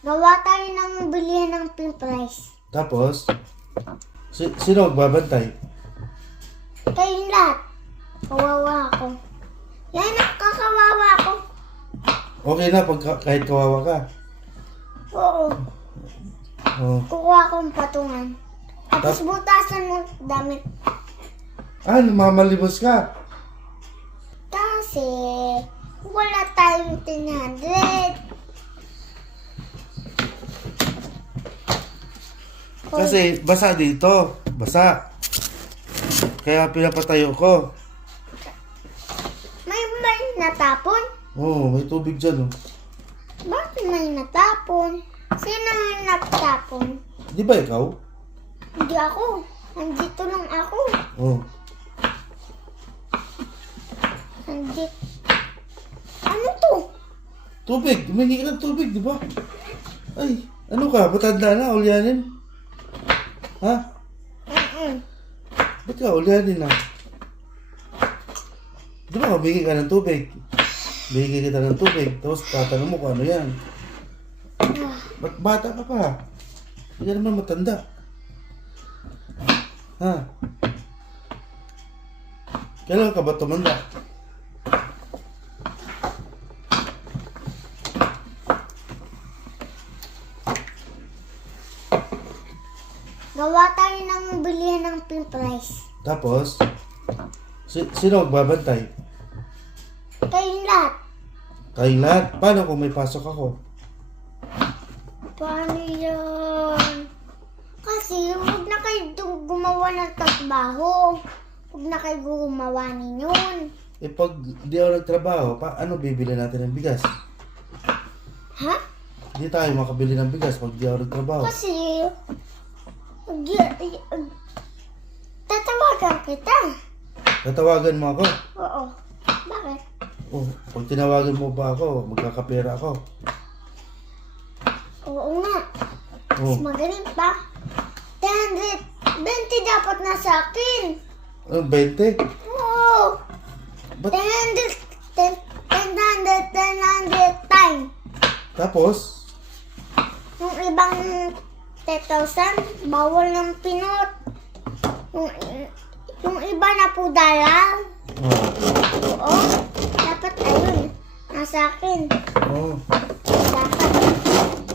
Gawa tayo ng bilihan ng pin price. Tapos, sino magbabantay? Kayong lahat. Kawawa ako. Yan, nakakawawa ako. Okay na pag kahit kawawa ka. Oo. Oh. Kukuha akong patungan. Tapos butasan mo damit. Mamalimos ka. Kasi wala tayong 300. Kasi basa dito. Basa. Kaya pinapatayo ko. May natapon? Oh, may tubig dyan, oh. Bakit may natapon? Sino yung natapon? Di ba ikaw? Hindi ako. Nandito lang ako. Oh. Nandito. Ano to? Tubig. Humingi ka ng tubig, di ba? Ay, ano ka? Matanda na? Ulyanin? Ha? Ba't ka ulyanin na? Di ba humingi ka ng tubig? Bigyan kita ng tubig. Tapos tatanong mo kung ano yan. Ba't bata ka pa? Hindi ka naman matanda. Ha? Kailan ka ba tumanda? Gawa tayo ng bilihan ng pin price. Tapos, sino magbabantay? Kayong lahat. Kayong lahat. Paano kung may pasok ako? Paano yan? Kasi huwag na kayo gumawa ng trabaho. Huwag na kayo gumawa ninyon. Eh pag di ako nagtrabaho, ano bibili natin ng bigas? Ha? Hindi tayo makabili ng bigas pag di ako nagtrabaho. Kasi tatawagan kita. Tatawagan mo ako? Oo. Bakit? Oh, pag tinawagan mo ba ako, magkakapera ako. Oo nga. Oh. Mas magaling pa. 320 dapat na sa akin. Ano, 20? Oo. Ba't? 100 time. Tapos? Yung ibang 10,000, bawal ng pinot. Yung iba na po dalaw. Oh. Oo. Dapat ayun. Nasa akin. Oh. Dapat.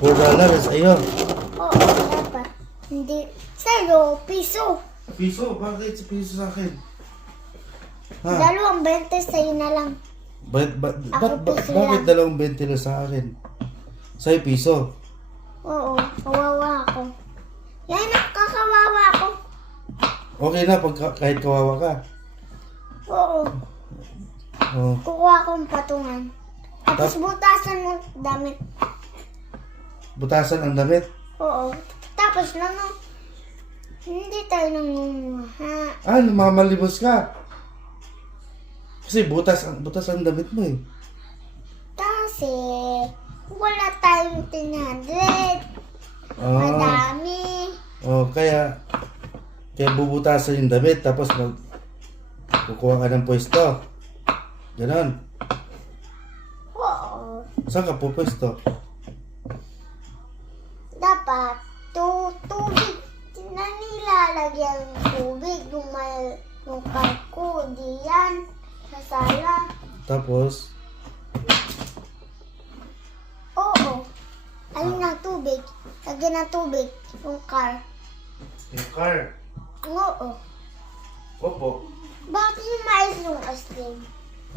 $4 sa'yo. Oo, dapat. Hindi. Sa'yo, piso. Piso? Bakit sa piso sa akin? Ha? 2.20 sa'yo na lang. Bakit 2.20 na sa akin? Sa'yo piso? Oo, kawawa ako. Yan, nakakawawa ako. Okay na pag kahit kawawa ka. Oo. Oh. Kukuha akong patungan. Tapos butasan mo damit. Butasan ang damit? Oo. Tapos hindi tayo nangunguha. Mamalimos ka. Kasi butas ang damit mo eh. Kasi wala tayong 300. Madami. Oh, kaya bubutasan yung damit tapos kukuha ka ng pwesto. Ganon. Oo. Saan ka pupwesto? Dapat tubig na nilalagyan ng tubig yung karko, diyan sa sala. Tapos, Oo. Ayun na tubig. Lagyan ng tubig yung car. yung car. Oo. Opo. Bakit yung mais yung ice cream?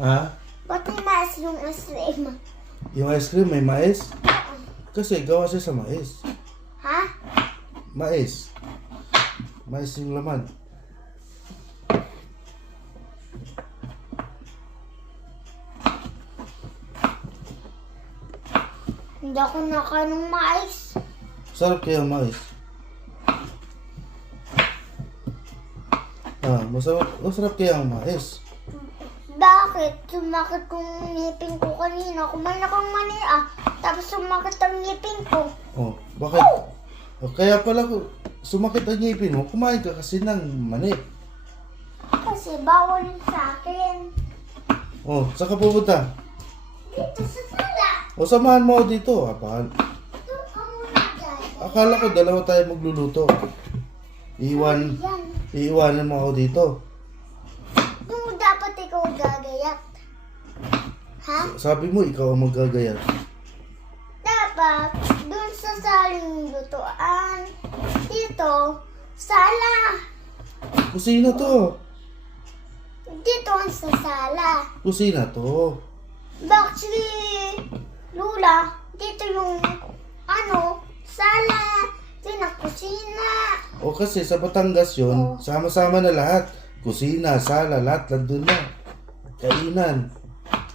Ha? Bakit yung mais yung ice cream? Yung ice cream may mais? Oo. Kasi gawa siya sa mais. Ha? Mais. Mais yung laman. Hindi ako nakain ng mais. Sarap kaya ang mais. Masarap kaya ang mais. Bakit? Sumakit kong ngipin ko kanina. Kumain akong mani Tapos sumakit ang ngipin ko. Oh, bakit? Oh, kaya pala sumakit ang ngipin mo, kumain ka kasi ng mani. Kasi bawal yun sa akin. Oh, saan ka pupunta? Dito sa sala. O samahan mo ako dito. Doon ka Akala ko dalawa tayo magluluto. Yan. Iiwanan mo ako dito. Kung dapat ikaw gagayat. Ha? Sabi mo, ikaw ang magagayat. Dapat, dun sa saling lutuan. Dito, sala. Kusina to. Dito ang sa sala. Kusina to. Bakit si Lula, dito yung, sala. Dito ang kusina. O kasi sa Batangas yun, sama-sama na lahat. Kusina, sala, lahat nandun na. Kainan.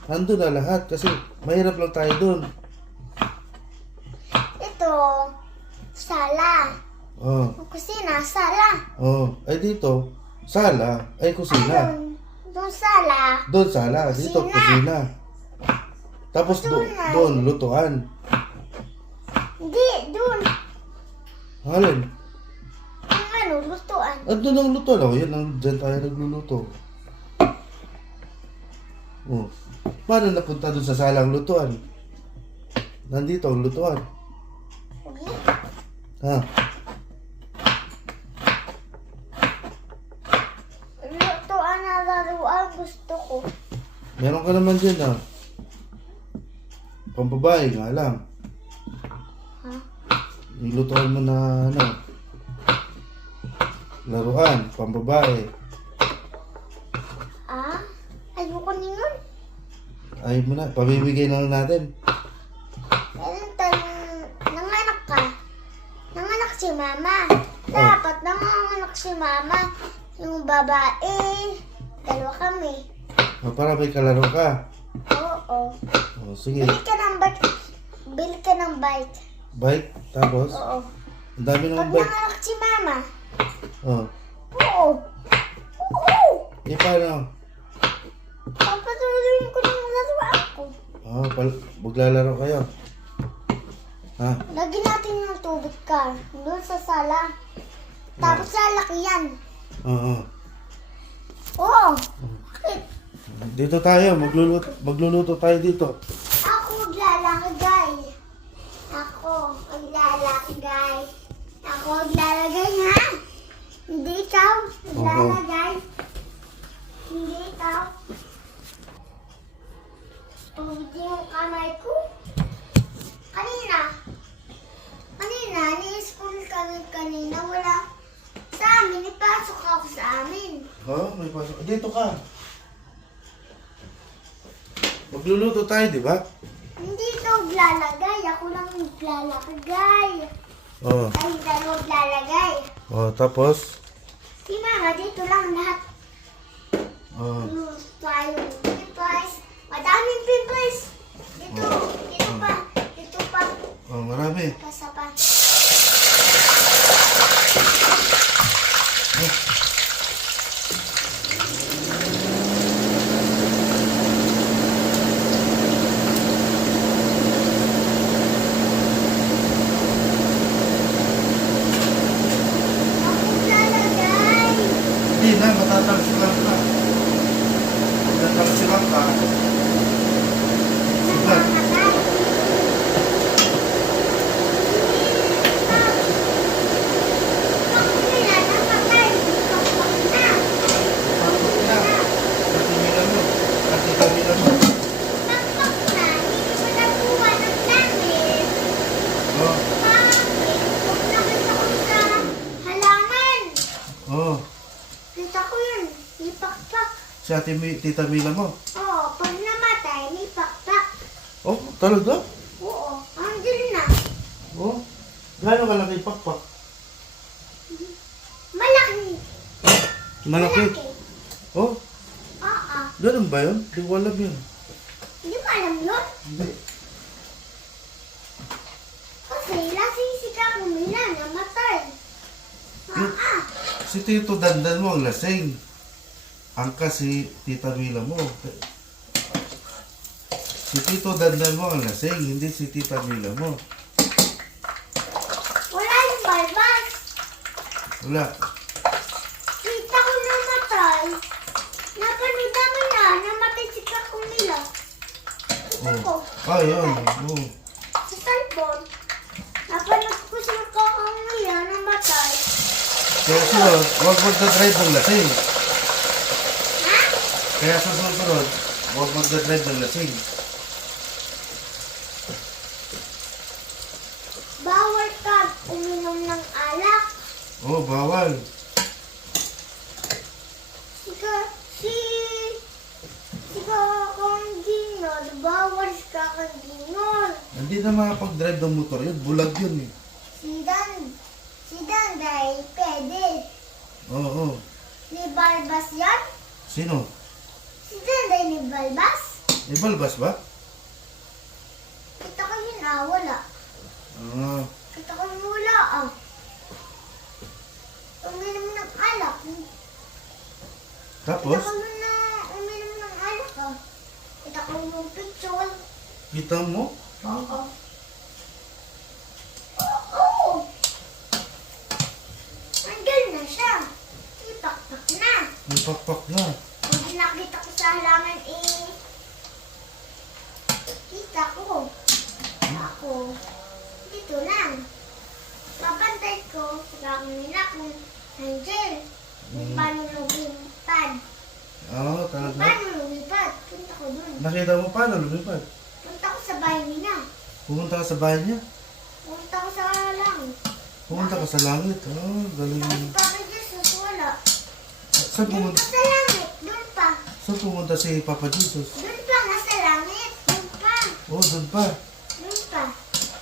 Nandun na lahat kasi mahirap lang tayo dun. Ito, sala. Oh. Ang kusina, sala. Oh. Ay dito, sala. Ay kusina. Doon sala. Doon sala. Dito kusina. Tapos doon lutuan. Hindi, doon. Halin. Ang lutuan. Doon ang lutuan. Oh, yan ang dyan tayo nagluluto. Oh. Paano napunta doon sa salang lutuan? Nandito ang lutuan. Ha? Lutuan na laruan gusto ko. Meron ka naman dyan ah. Pambabae nga lang. Ha? Nilutuan mo na laruan, pambabae. Ayoko ninyon. Ayaw mo na, pabibigay na lang natin. Nanganak ka. Nanganak si mama. Dapat nanganak si mama. Yung babae. Dalawa kami. Para may kalaro ka. Oo. O, sige. Bili ka ng bike. Bili ka ng bike. Bike, tapos? Oo. Ang dami Pag ng bike. nanganak si mama. Oh. Oo. Oo. Paano? Papatuloyin ko ng laruan ko. Maglalaro kayo. Ha? Lagyan natin ng tubig ka. Doon sa sala. Tapos lalaki yan. Oo. Oo. Bakit? Dito tayo, magluluto tayo dito. Ako maglalagay. Ako maglalagay. Ako maglalagay ha. Hindi ikaw maglalagay. Hindi ikaw. Pagdi yung kamay ko. Kanina, ni-school kami kanina. Wala sa amin. Ipasok ako sa amin. May pasok. Dito ka. Magluluto tayo, di ba? Hindi ikaw maglalagay. Ako lang maglalagay. Oo. Ay, dalawa maglalagay. Tapos? Si mama, dito lang lahat. Oo. Tayo, pimples. Madaming pimples. Dito pa. Dito pa. Marami. Kasa pa. Ako lalagay. Hindi na, matatalsikan ka. Matatalsikan ka. Sige. Pasok na. Katimilan mo. Katimilan mo. Oh. Oh. Si Tita Mila mo. Pag namatay, may pakpak. Oh, talaga? Oo, andun na. Oh. Gano'ng kalaki yung pakpak? Malaki. Malaki. Oh, Oo. ganun ba yun? Hindi ko alam yun. Hindi mo alam yun? Hindi. Kasi lasing si Kakumila namatay. Si Tito Dandan mo ang lasing. Angka si Tita Mila mo. Si Tito Dandan mo ang lasing, hindi si Tita Mila mo. Wala yung balbas. Wala. Kita ko namatay. Napanood namin na, namatay si Kakumila. Kita ko. Yun. Oh. Sa cellphone. Napanood ko si Kaya sunod, huwag magdadrive ng lasing. Ha? Kaya sa susunod, huwag magdadrive ng lasing. Bawal ka uminom ng alak. Oo, bawal. Si Kakang Ginod, bawal si Kakang Ginod. Hindi na makapag-drive ng motor yun. Bulag yun eh. Si Danday, pwede. Oo. Ni Balbas yan? Sino? Si Danday ni Balbas? May balbas ba? Kita ko yun wala. Ah, Kita ko yun wala Uminom ng alak. tapos, Kita ko yun na uminom ng alak Kita ko yung picture. kita mo? Oo. Oo. Andal na siya. Ipakpak na. May pakpak na. Pag nakita ko sa halaman kita ko. Ako, dito lang. Papantay ko sa kanila kung nandiyan. Paano lumipad? Oo, talaga. Paano lumipad? Punta ko dun. Nakita mo paano lumipad? Punta ko sa bahay nila. Pumunta ka sa bahay niya? Punta ko sa langit. Pumunta ka sa langit. Oh, galing. Tapos Papa Jesus wala. Saan Doon pumunta? pa sa langit. Doon pa. Saan pumunta si Papa Jesus? Doon pa nga sa langit. Doon pa. Oh, doon pa. Doon pa.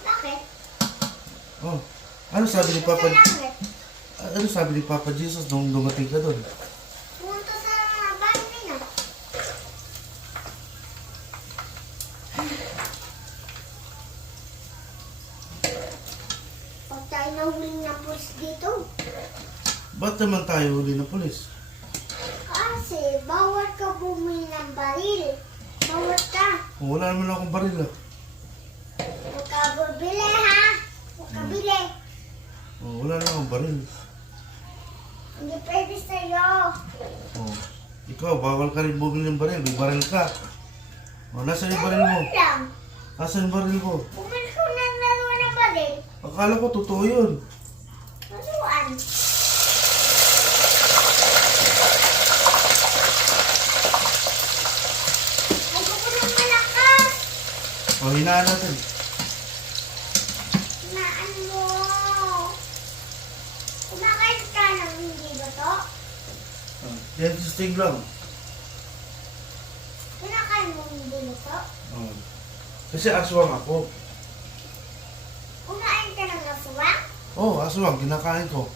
Bakit? Oh. Ano sabi ni Sa Papa langit. Ano sabi ni Papa Jesus nung dumating ka doon? Punta sa bahay nila. Pag tayo nahuli ng pulis dito, Ba't naman tayo huli ng pulis? kasi bawal ka bumili ng baril. Bawal ka. Oh, wala naman akong baril ah. Huwag ka bibili ha. Huwag ka bili. Oh, wala naman akong baril. Hindi pwede sa'yo. Oh. Ikaw, bawal ka rin bumili ng baril. May baril ka. Oh, nasaan yung baril mo? Ano lang. Nasaan yung baril mo? Bumili ko ng laro ng baril. Akala ko totoo yun. Laruan. Ay, ko ng malakas. Oh, hinaan natin. Naan mo. Kumakain ka ng hindi ba to? Oh, yan, testing lang. Kinakain mo hindi ba to? Oh. Kasi aswang ako. Kumain ka ng aswang? Oh, aswang, kinakain ko.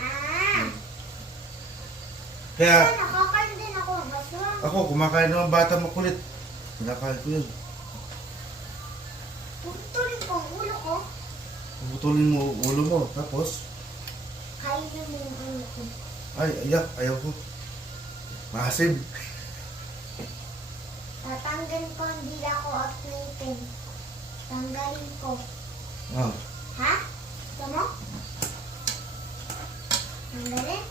Ah. Kaya, Nakakain din ako ng aswang. ako, kumakain ng bata makulit. Kinakain ko yun. Puputulin ko ang ulo ko. Puputulin mo ulo mo. Tapos, Kainin mo yung ulo ko. ay, ayak, ayaw ko. Masim. Tatanggalin ko ang dila ko at ngipin. Tanggalin ko. Oh. Ha? Gusto mo? Tanggalin?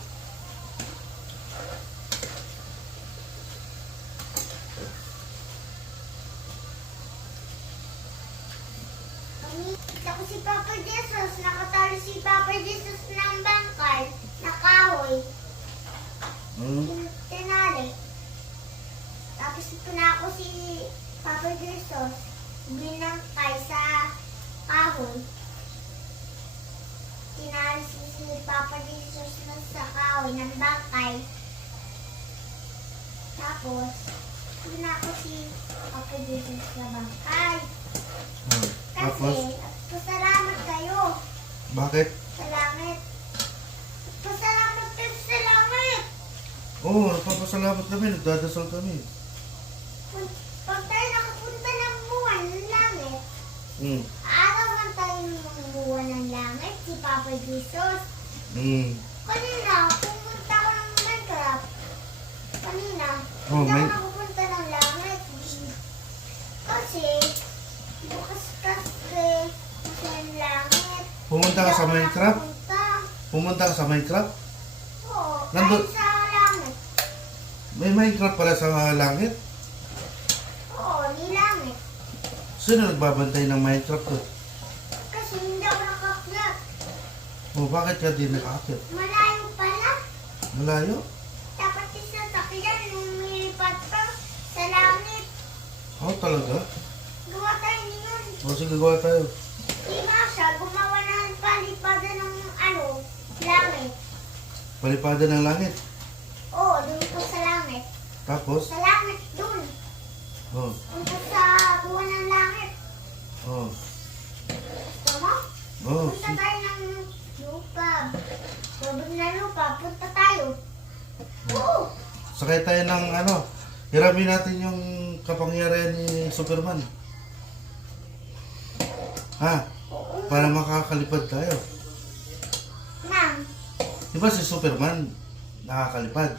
Kita ko si Papa Jesus. Nakatalo si Papa Jesus ng bangkay. Nakahoy. Tinali. Tapos pinako si Papa Jesus. Binangkay sa kahoy. Tinali si Papa Jesus sa kahoy ng bangkay. Tapos, pinako si Papa Jesus sa bangkay. Oh. Tapos, Kasi, pasalamat kayo bakit? sa langit. Pasalamat kayo sa langit. Oo, nagpapasalamat kami, nagdadasal kami. Pag tayo nakapunta ng buwan ng langit, Mm. arawan tayo ng buwan ng langit, si Papa Jesus. Mm. Kanina, pumunta ako ng Minecraft. Kanina, Oh, hindi ako may- nakapunta ng langit. Kasi, bukas kasi yung langit. Pumunta ka Hindi sa ako Minecraft? nakapunta. Pumunta ka sa Minecraft? Oo, Nandun- kahit sa langit. May Minecraft pala sa langit? Oo, ni langit. Sino nagbabantay ng Minecraft ko? Kasi hindi ako nakakyat. Oh, bakit ka di nakakit? Malayo pala. Malayo? Dapat isa sakyan lumilipat pa sa langit. Oh, talaga? Gawa tayo niyon. O, sige, gawa tayo. Si Masha, gumawa ng palipadan ng langit. Palipada ng langit. Oo, doon po sa langit. Tapos? Sa langit, doon. Oh, Punta sa buwan ng langit. oh, Gusto mo? oh. Punta tayo ng lupa. Babag na lupa, punta tayo. Oo. Sakay tayo ng ano, hiramin natin yung kapangyarihan ni Superman. Ha? Para makakalipad tayo. Nang, Di ba si Superman nakakalipad?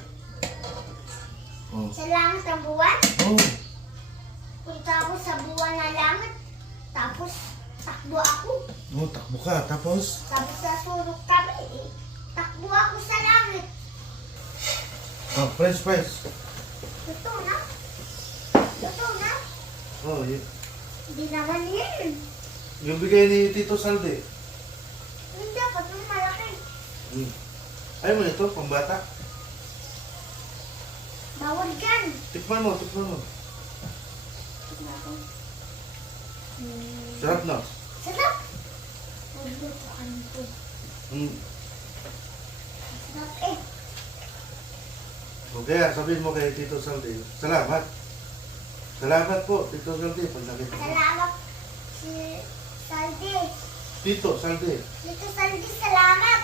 Oh. sa langit ng buwan. Oh. Punta ako sa buwan ng langit. Tapos, takbo ako. Oh, takbo ka. Tapos? Tapos nasulog kami. Takbo ako sa langit. Oh, French fries. Totoo na. Totoo na. Oh, yun. Hindi naman yun. Yung bigay ni Tito Salde. Hindi dapat yung malaki. Ayaw mo ito, pambata. Bawal dyan. Tikman mo, tikman mo. Tignan ko. Sarap na. Sarap. Naglutuan ko. Sarap eh. O kaya sabihin mo kay Tito Salde, salamat. Salamat po, Tito Salde, pag nakita mo. Salamat si Saldi. Tito Salde. Dito Saldi, salamat.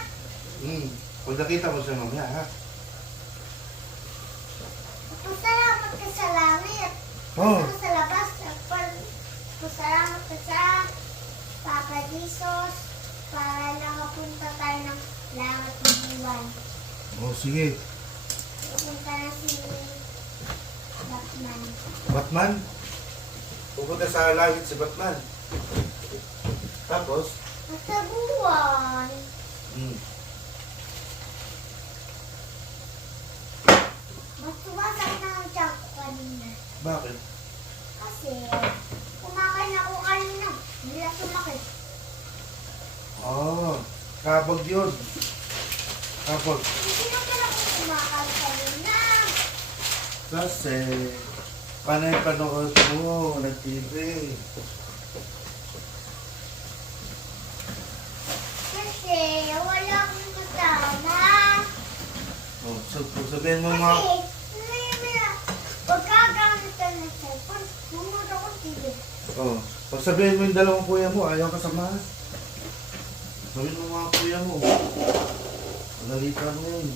Pag nakita mo siya mamaya, ha? Salamat ka sa langit. Oh. Ito sa labas. Salamat ka sa Papa Jesus para nakapunta tayo ng langit ng buwan. Oh, sige. Pupunta na si Batman. Batman? Pupunta sa langit si Batman. Tapos? Sa buwan. Mas tumasak na ang tiyak ko kanina. Bakit? Kasi kumakain ako kanina. Hindi na sumakit. Oh, kabag yun. Kabag. Hindi na pala ako kumakain kanina. Kasi, panay panood mo, nag-TV. Kasi wala akong kasama. Oh, sabihin mo mga... Kasi pagkagamit ka ng cellphone, mumura ko TV. Oh, pag sabihin mo yung dalawang kuya mo, ayaw ka samahan. Sabihin mo mga kuya mo. Nalita mo yun.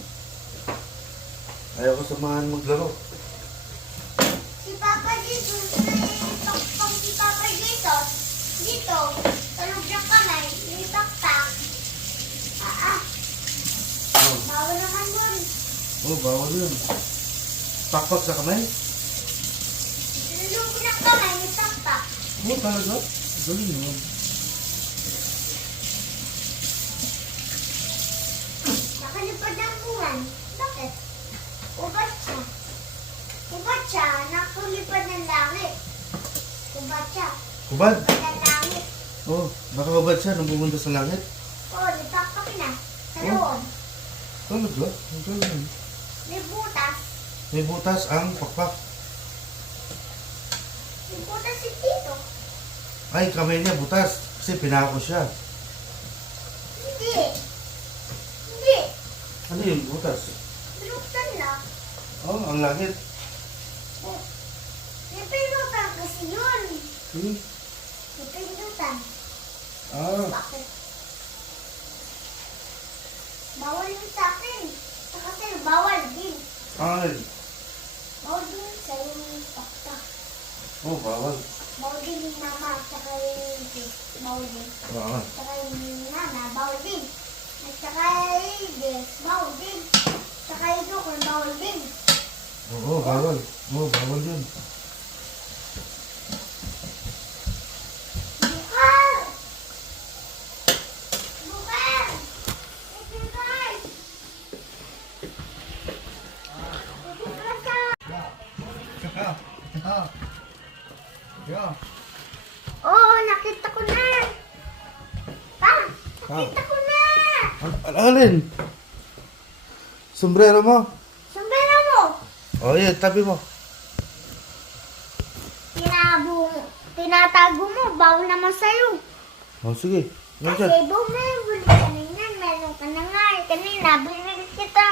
Ayaw ka samahan maglaro. Si Papa Jesus, pakpang si Papa Jesus. Dito, talog ng kamay, itaktak. Oh, Bawal naman dun. oh bawal yun. Pakpak sa kamay? Talog ng kamay, itaktak. Oh, talaga? Galing yun. Nakalipad ng buwan. Bakit? Ubat siya. Ubat siya, nakulipad ng langit. Ubat siya. Kubad? Ubat ng langit. Oh, nakakabad siya nung pumunta sa langit? Oo, lipak na. Sa loob. Talaga? Ang galing. May butas. May butas ang pakpak. May butas si Tito. Ay, kamay niya butas. Kasi pinako siya. Hindi. Hindi. Ano yun, butas? Binuksan lang. Oh, ang langit. May pinutan kasi yun. Hmm? May pinutan. Ah, Bakit? Bawal yun sa akin. Kasi bawal din. ay. Bawal din sa yung pakta. Oh, bawal. Bawal din yung mama at saka yung bawal din. Bawal. At saka yung nana, bawal din. At saka yung bawal din. At saka yung dukol, bawal din. Oo, bawal. Oo, bawal yun. Bukal! Bukal! Bukal! Yeah. Oo, nakita ko na! Pa! Ah. Nakita ko na! Alin? Sombrero mo? Sombrero mo. O, yan, tabi mo. Tinatago mo. Bawal naman sa'yo. O, sige. Yan Kasi dyan. bumibili ka na yan. Meron ka na nga. Kanina, bilig kita.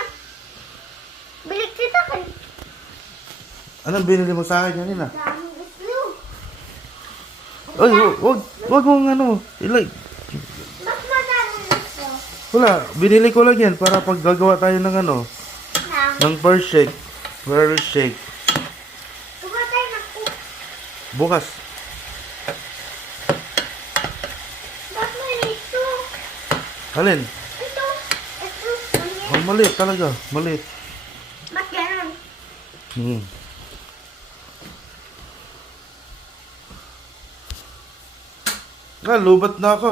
Bilig kita. Anong binili mo sa akin yan, Daming islo. Ay, wag mong ano, ilay. Ba't madaming islo? Wala, binili ko lang yan para pag gagawa tayo ng ano, ng first shake. First shake. Kuha tayo ng cook. Bukas. Ba't may ito? Alin? Ito. Oh, maliit talaga. Maliit. Ba't ganun? Hmm. Lubat na ako.